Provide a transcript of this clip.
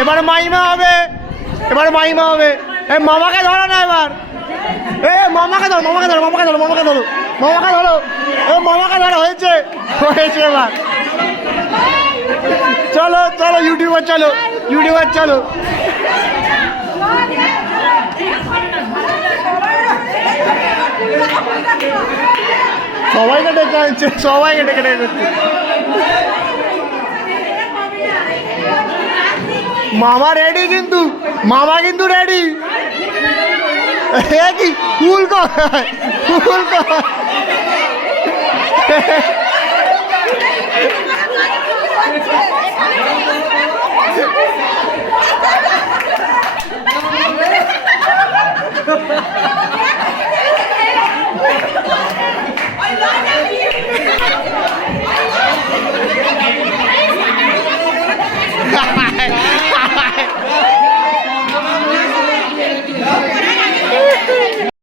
এবারে মাইমা হবে, এবারে মাইমা হবে। এই মামাকে ধরো না এবার, এ মামাকে ধরো, মামাকে ধরো, মামাকে ধরো, মামাকে ধরো, মামাকে ধরো, এ মামাকে ধরো, হয়েছে হয়েছে এবার। চলো চলো ইউটিউবার, চলো ইউটিউবার, চলো। সবাইকে ডেকে আনছে, সবাইকে ডেকে ডেকে। মামা রেডি কিন্তু, মামা কিন্তু রেডি। কি ফুল কয়, ফুল কয়।